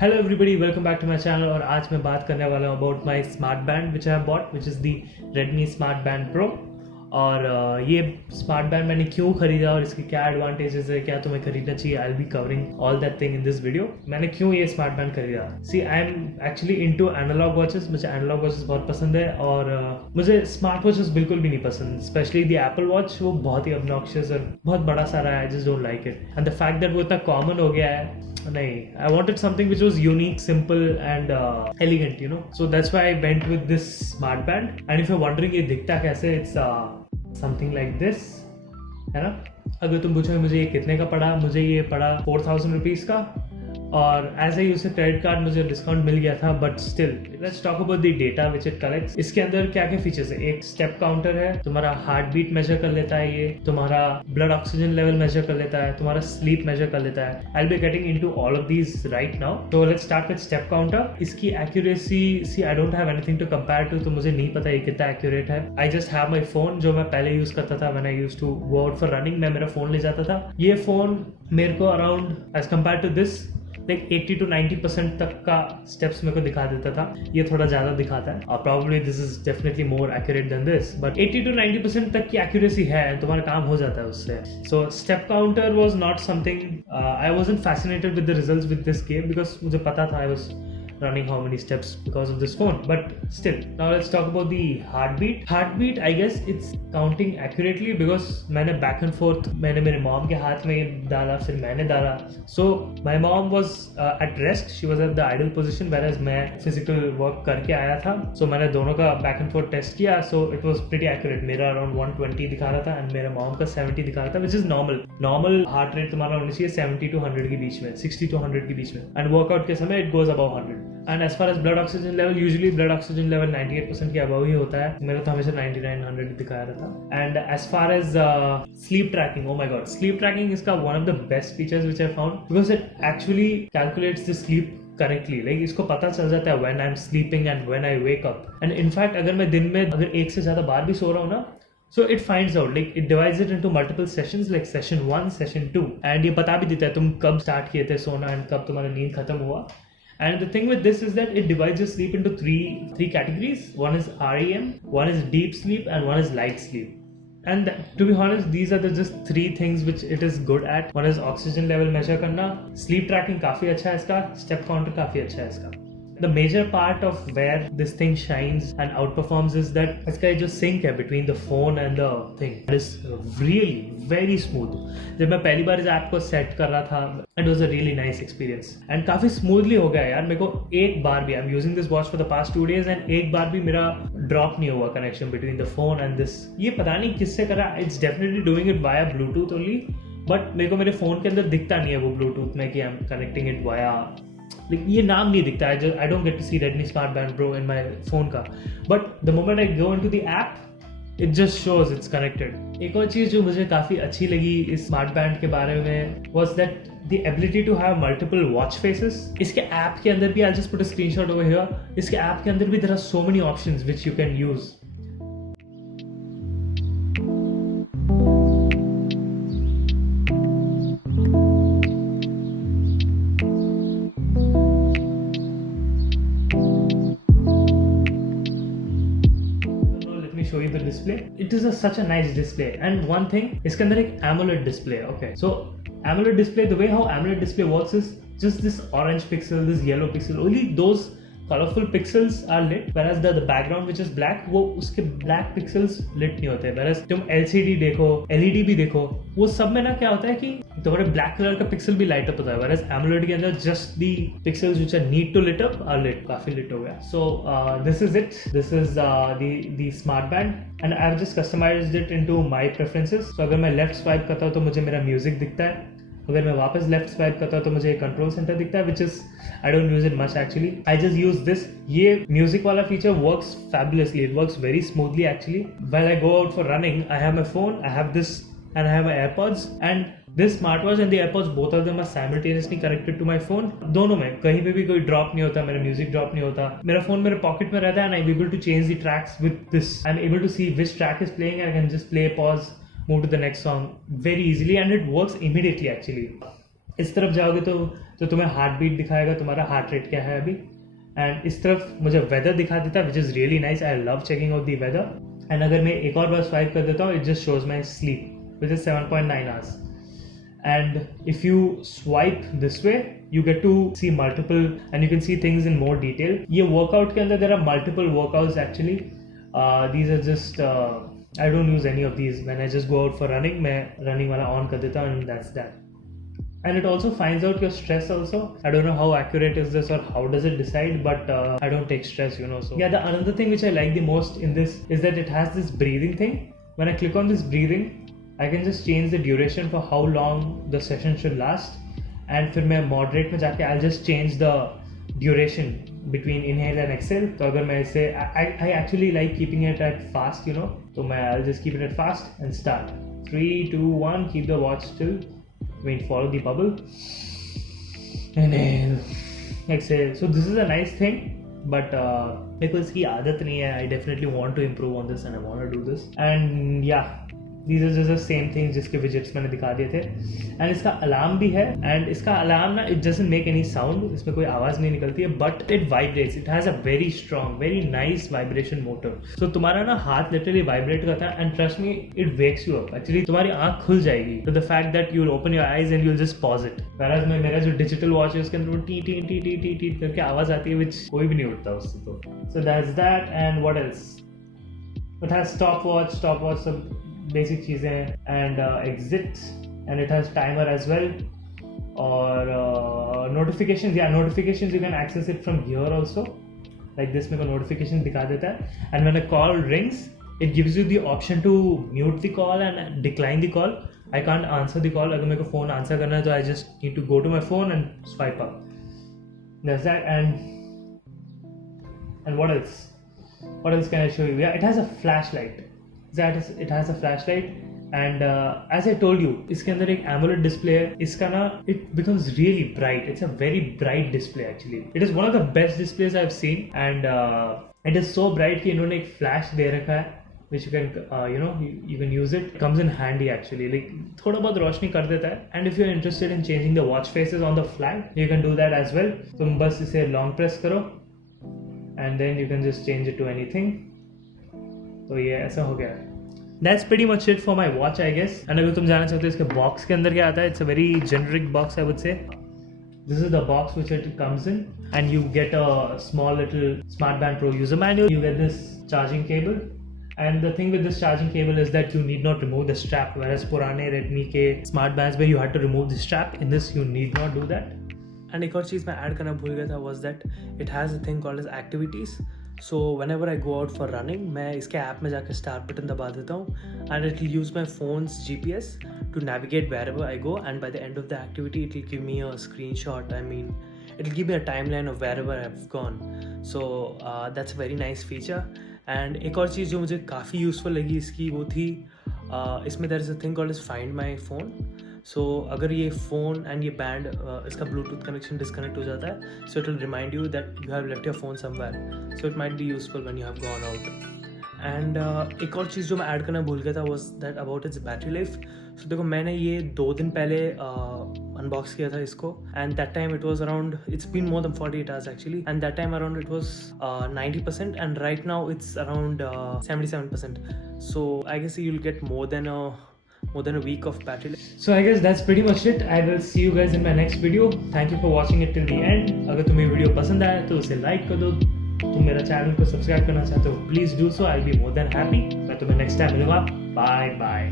Hello everybody, welcome back to my channel. और आज मैं बात करने वाला हूँ about my smart band which I have bought, which is the Redmi smart band pro. और ये स्मार्ट बैंड मैंने क्यों खरीदा और इसके क्या एडवांटेजेस है, क्या तुम्हें खरीदना चाहिए। I will be covering all that thing in this video. मैंने क्यों ये स्मार्ट बैंड खरीदा। See, I am actually into analogue watches. मुझे एनालॉग वॉचेस बहुत पसंद है और मुझे स्मार्ट वॉचेस बिल्कुल भी नहीं पसंद। स्पेशली द एप्पल वॉच, वो बहुत ही ऑब्नॉक्शियस और बहुत बड़ा सारा है। I just don't like it and the fact that वो इतना कॉमन हो गया है। नहीं, I wanted something which was unique, simple and elegant, you know. So that's why I went with this smart band. And if you're wondering ये दिखता कैसे, it's something like this, है ना। अगर तुम पूछो मुझे ये कितने का पड़ा, मुझे ये पड़ा 4000 रुपीज़ का। और as a user credit card मुझे डिस्काउंट मिल गया था, but still let's talk about the data which it collects. इसके अंदर क्या क्या फीचर्स है। एक स्टेप काउंटर है, तुम्हारा हार्ट बीट मेजर कर लेता है, ये तुम्हारा ब्लड ऑक्सीजन लेवल मेजर कर लेता है, तुम्हारा स्लीप मेजर कर लेता है। I will be getting into all of these right now. तो let's start with step counter. इसकी accuracy, see I don't have anything to compare to, तो मुझे नहीं पता ये कितना एक्यूरेट है। I just have my phone जो मैं पहले यूज करता था when I used to go out for running. मैं मेरा फोन ले जाता था। ये फोन मेरे को around as compare to this like 80 to 90% तक का स्टेप्स मेरे को दिखा देता था। ये थोड़ा ज्यादा दिखाता है और probably this is definitely more accurate then this, but 80 to 90% तक की एक्यूरेसी है, तुम्हारा काम हो जाता है उससे। So step counter was not something, I wasn't fascinated with the results with this game because मुझे पता था I was running how many steps because of this phone. But still, now let's talk about the heartbeat. I guess it's counting accurately because मैंने back and forth, मैंने मेरे mom के हाथ में डाला, फिर मैंने डाला। So my mom was at rest, she was at the idle position, whereas मैं physical work करके आया था। So मैंने दोनों का back and forth test किया, so it was pretty accurate। मेरा around 120 दिखा रहा था and मेरे mom का 70 दिखा रहा था, which is normal heart rate तुम्हारा होना चाहिए 70 to 100 के बीच में, 60 to 100 के बीच में, and workout के समय it goes above 100। And as far as blood oxygen level, usually blood oxygen level 98% के above ही होता है। मेरा तो हमेशा 99-100 दिखाया रहता। And as far as sleep tracking, oh my god, sleep tracking is one of the best features which I found because it actually calculates the sleep correctly. Like इसको पता चल जाता है when I'm sleeping and when I wake up. And in fact अगर मैं दिन में अगर एक से ज़्यादा बार भी सो रहा हूँ ना, so it finds out, like it divides it into multiple sessions, like session 1, session 2, and ये बता भी देता है तुम कब स्टार्ट किए थे सोना and कब तुम्हारा नींद खत्म हुआ। And the thing with this is that it divides your sleep into three categories. One is REM, one is deep sleep, and one is light sleep. And to be honest, these are the just three things which it is good at. One is oxygen level measure करना, sleep tracking काफी अच्छा है इसका, step counter काफी अच्छा है इसका। The major part of where this thing shines and outperforms is that इसका जो sync है between the phone and the thing, it is really very smooth. जब मैं पहली बार इस ऐप को सेट कर रहा था, it was a really nice experience and काफी smoothly हो गया यार। मेरे को एक बार भी, I'm using this watch for the past 2 days and एक बार भी मेरा drop नहीं हुआ connection between the phone and this। ये पता नहीं किससे करा, it's definitely doing it via Bluetooth only, but मेरे को मेरे phone के अंदर दिखता नहीं है वो Bluetooth में कि I'm connecting it via, ये नाम नहीं दिखता है। I don't get to see Redmi smart band pro in my phone का, but the moment I go into the app it just shows it's connected. एक और चीज जो मुझे काफी अच्छी लगी इस स्मार्ट बैंड के बारे में was that the ability to have multiple watch faces. इसके ऐप के अंदर भी, I just put a screenshot over here, इसके ऐप के अंदर भी there are so many options which you can use. Show you the display. It is such a nice display, and one thing, इसके अंदर एक AMOLED display है। Okay, so AMOLED display, the way how AMOLED display works is just this orange pixel, this yellow pixel, only those colorful pixels are lit, whereas the background which is black, वो उसके black pixels lit नहीं होते। whereas तुम LCD देखो, LED भी देखो, वो सब में ना क्या होता है कि तुम्हारे black color का pixel भी light up होता है, whereas AMOLED के अंदर just the pixels which are need to lit up are lit। काफी lit हो गया। So this is it, this is the smart band and I've just customized it into my preferences। so अगर मैं left swipe करता हूँ तो मुझे मेरा music दिखता है, अगर मैं वापस लेफ्ट स्वाइप करता हूँ तो मुझे कंट्रोल सेंटर दिखता है, which is I don't use it much actually, I just use this. ये म्यूजिक वाला feature works fabulously, it works very smoothly actually. When I go out for running, I have my phone, I have this and I have my AirPods and this smart watch and the AirPods, both of them are simultaneously connected to my phone. दोनों में कहीं पे भी कोई ड्रॉप नहीं होता, मेरा music drop नहीं होता, मेरा फोन मेरे पॉकेट में रहता है and I am able to change the tracks with this. I am able to see which track is playing, I can just play, pause, move to the next song very easily and it works immediately actually. इस तरफ जाओगे तो तुम्हें heart beat दिखाएगा, तुम्हारा heart rate क्या है अभी, एंड इस तरफ मुझे वेदर दिखा देता है, which is really nice. I love checking out the weather. And अगर मैं एक और बार स्वाइप कर देता हूँ, it just shows my sleep which is 7.9 hours. And if you swipe this way, you get to see multiple and you can see things in more detail. ये workout के अंदर there are multiple workouts actually. These are just I don't use any of these when I just go out for running. मैं running वाला on कर देता हूँ and that's that. And it also finds out your stress also. I don't know how accurate is this or how does it decide, but I don't take stress, you know. So yeah, the another thing which I like the most in this is that it has this breathing thing. When I click on this breathing, I can just change the duration for how long the session should last, and फिर मैं moderate में जाके I'll just change the duration between inhale and exhale. तो अगर मैं इसे I actually like keeping it at fast, you know. तो मैं I'll just keep it at fast and start. 3, 2, 1. Keep the watch still. Follow the bubble. Inhale, exhale. So this is a nice thing. But because इसकी आदत नहीं है, I definitely want to improve on this and I want to do this. And yeah. These are just the same things जिसके widgets मैंने दिखा दिए थे. And इसका अलार्म भी है, and इसका अलार्म ना it doesn't make any sound, इसमें कोई आवाज़ नहीं निकलती है, but it vibrates. It has a very strong, very nice vibration motor. So तुम्हारा ना हाथ literally vibrate करता है, and trust me, it wakes you up. Actually तुम्हारी आँख खुल जाएगी to the fact that you'll open your eyes and you'll just pause it. Whereas मेरा जो digital watch है उसके अंदर वो T T T T T T करके आवाज़ आती है, which कोई भी नहीं उठता उससे. तो so that's that. And what else? It has stopwatch सब बेसिक चीज़ें हैं, and exit, and it has timer as well, और notification you can access it from here also, like this. मेरे को नोटिफिकेशन दिखा देता है, and when a call rings it gives you the option to mute the call and decline the call. I can't answer the call. अगर मेरे को phone answer करना है तो I just need to go to my phone and swipe up. That's that. And what else can I show you? Yeah, it has a flashlight. It has a flashlight, and as I told you, इसके अंदर एक AMOLED display है. इसका ना it becomes really bright. It's a very bright display actually. It is one of the best displays I've seen, and it is so bright कि इन्होंने एक flash दे रखा है, which you can you can use it. It comes in handy actually. Like थोड़ा बहुत रोशनी कर देता है, and if you're interested in changing the watch faces on the fly, you can do that as well. तुम बस इसे long press करो, and then you can just change it to anything. तो ये ऐसा हो गया. That's pretty much it for my watch, I guess. And अगर तुम जानना चाहते हो इसके बॉक्स के अंदर क्या आता है, it's a very generic box, I would say. This is the box which it comes in, and you get a small little SmartBand Pro user manual. You get this charging cable, and the thing with this charging cable is that you need not remove the strap, whereas पुराने Redmi के SmartBands में you had to remove the strap. In this, you need not do that. And एक और चीज़ मैं ऐड करना भूल गया था was that it has a thing called as activities. So whenever I go out for running, मैं इसके ऐप में जाकर स्टार्ट बटन दबा देता हूँ, and it will use my phone's GPS to navigate wherever I go, and by the end of the activity it will give me a screenshot. I mean, it will give me a timeline of wherever I've gone. So that's a very nice feature. And एक और चीज़ जो मुझे काफ़ी यूज़फुल लगी इसकी वो थी, इसमें there is a thing called as Find My Phone. सो अगर ये फ़ोन एंड ये बैंड इसका ब्लूटूथ कनेक्शन डिस्कनेक्ट हो जाता है, so it will remind you that you have left your phone somewhere, so it might be useful when you have gone out. And एक और चीज़ जो मैं ऐड करना भूल गया था was that about its battery life. So देखो मैंने ये 2 दिन पहले अनबॉक्स किया था इसको, and that time it was around, it's been more than 48 hours actually, and that time around it was 90%, and right now it's around 77%. So I guess you will get more than a week of battery life. So I guess that's pretty much it. I will see you guys in my next video. Thank you for watching it till the end. अगर तुम्हें वीडियो पसंद आया तो उसे लाइक कर दो. तुम मेरा चैनल को सब्सक्राइब करना चाहते हो, please do so. I will be more than happy. मैं तुम्हें नेक्स्ट टाइम मिलूंगा. Bye bye.